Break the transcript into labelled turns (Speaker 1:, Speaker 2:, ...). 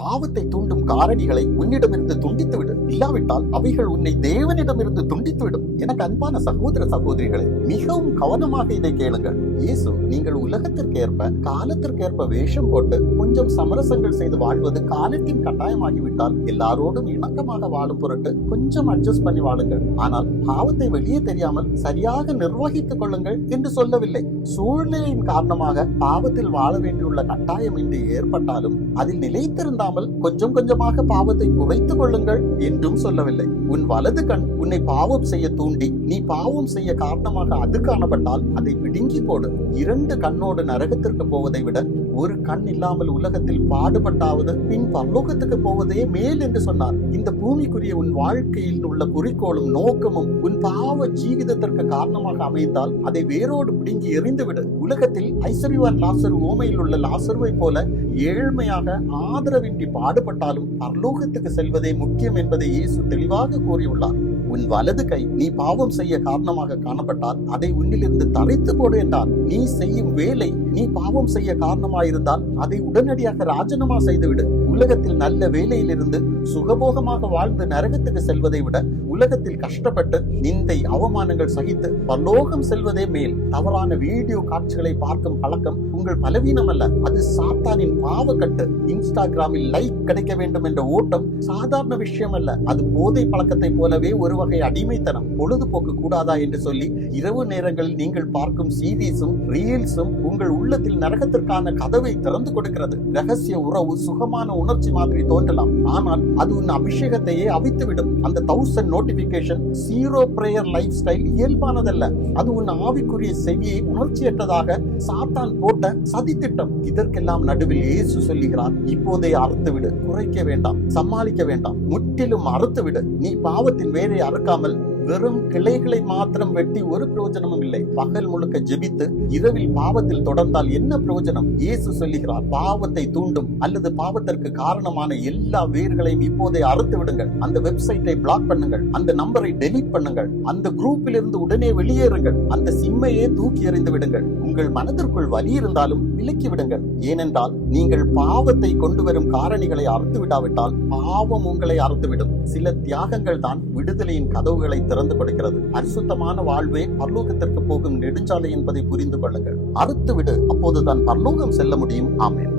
Speaker 1: பாவத்தை தூண்டும் காரணிகளை உன்னிடமிருந்து துண்டித்து விடு இல்லாவிட்டால் அவைகள் உன்னை தேவனிடமிருந்து துண்டித்துவிடும். எனக்கு அன்பான சகோதர சகோதரிகளே மிகவும் கவனமாக இதை கேளுங்கள். இயேசு நீங்கள் உலகத்திற்கேற்ப காலத்திற்கேற்ப வேஷம் போட்டு கொஞ்சம் சமரசங்கள் செய்து வாழ்வது காலத்தின் கட்டாயமாகிவிட்டால் எல்லாரோடும் இணக்கமாக வாழும் பொருட்டு கொஞ்சம் அட்ஜஸ்ட் பண்ணி வாழுங்கள். ஆனால் பாவத்தை வெளியே தெரியாமல் சரியாக நிர்வகித்துக் கொள்ளுங்கள் என்று சொல்லவில்லை. சூழ்நிலையின் காரணமாக பாவத்தில் வாழ வேண்டியுள்ள கட்டாயம் இன்று ஏற்பட்டாலும் அதில் நிலைத்திருந்தால் நிலைத்திருந்தாமல் கொஞ்சம் கொஞ்சமாக பாவத்தை குறைத்துக் கொள்ளுங்கள் என்றும் சொல்லவில்லை. உன் வலது கண் உன்னை பாவம் செய்ய தூண்டி நீ பாவம் செய்ய காரணமாக அது காணப்பட்டால் அதை பிடுங்கி போடு. இரண்டு கண்ணோடு நரகத்திற்கு போவதை விட ஒரு கண் இல்லாமல் உலகத்தில் பாடுபட்டாவது பின் பரலோகத்துக்கு போவதே மேல் என்று சொன்னார். இந்த பூமிக்குரிய உன் வாழ்க்கையில் உள்ள குறிக்கோளும் நோக்கமும் உன் பாவ ஜீவிதத்திற்கு காரணமாக அமைந்தால் அதை வேரோடு பிடுங்கி எறிந்துவிடு. உலகத்தில் ஐஸ்வர்யவான் லாசர் ஓமையில் உள்ள லாசருவை போல ஏழ்மையாக ஆதரவின்றி பாடுபட்டாலும் பரலோகத்துக்கு செல்வதே முக்கியம் என்பதை இயேசு தெளிவாக கூறியுள்ளார். உன் வலது கை நீ பாவம் செய்ய காரணமாக காணப்பட்டால் அதை உன்னிலிருந்து தரைத்து போடு என்றார். நீ செய்யும் வேலை நீ பாவம் செய்ய காரணமாயிருந்தால் அதை உடனடியாக ராஜினாமா செய்துவிடு. உலகத்தில் நல்ல வேலையிலிருந்து சுகபோகமாக வாழ்ந்து நரகத்துக்கு செல்வதை விட உலகத்தில் கஷ்டப்பட்டு நிந்தை அவமானங்கள் சகித்து பரலோகம் செல்வதே மேல் தவறான வீடியோ காட்சிகளை பார்க்கும் பழக்கம் உங்கள் பலவீனம் அல்ல. அது சாத்தானின் பாவக்கட்டு. இன்ஸ்டாகிராமில் லைக் கிடைக்க வேண்டும் என்ற ஓட்டம் சாதாரண விஷயம் அல்ல. அது போதை பழக்கத்தை போலவே ஒரு வகை அடிமைத்தனம். பொழுதுபோக்கு கூடாதா என்று சொல்லி இரவு நேரங்களில் நீங்கள் பார்க்கும் சீரீஸும் ரீல்ஸும் உங்கள் உள்ளத்தில் நரகத்திற்கான கதவை திறந்து கொடுக்கிறது. ரகசிய உறவு சுகமான உணர்ச்சி மாதிரி தோன்றலாம். ஆனால் அது உன் அபிஷேகத்தையே அவித்துவிடும். அந்த thousand notification zero prayer life style இயல்பானதல்ல. அது உன் ஆவிக்குரிய செவியை உணர்ச்சியற்றதாக சாத்தான் போட்ட சதித்திட்டம். இதற்கெல்லாம் நடுவில் இயேசு சொல்லுகிறார் இப்போதே அறுத்து விடு குறைக்க வேண்டாம் சமாளிக்க வேண்டாம் முற்றிலும் அறுத்து விடு நீ பாவத்தின் வேரை அறுக்காமல் வெறும் கிளைகளை மாத்திரம் வெட்டி ஒரு பிரயோஜனமும் இல்லை. பகல் முழுக்க ஜெபித்து இரவில் பாவத்தில் தொடர்ந்தால் என்ன பிரயோஜனம்? இயேசு சொல்லுகிறார் பாவத்தை தூண்டும் அல்லது பாவத்திற்கு காரணமான எல்லா வேர்களையும் இப்போதே அறுத்து விடுங்கள். அந்த வெப்சைட்டை பிளாக் பண்ணுங்கள். அந்த நம்பரை டெலீட் பண்ணுங்கள். அந்த குரூப்பில் இருந்து உடனே வெளியேறுங்கள். அந்த சிம்மையே தூக்கி எறிந்து விடுங்கள். உங்கள் மனதிற்குள் வலி இருந்தாலும் விலக்கி விடுங்கள். ஏனென்றால் நீங்கள் பாவத்தை கொண்டு வரும் காரணிகளை அறுத்து விடாவிட்டால் பாவம் உங்களை அறுத்துவிடும். சில தியாகங்கள் தான் விடுதலையின் கதவுகளை திறந்து கொடுக்கிறது. அரிசுத்தமான வாழ்வே பர்லோகத்திற்கு போகும் நெடுஞ்சாலை என்பதை புரிந்து கொள்ளுங்கள். அறுத்து விடு அப்போதுதான் பர்லோகம் செல்ல முடியும். ஆமேன்.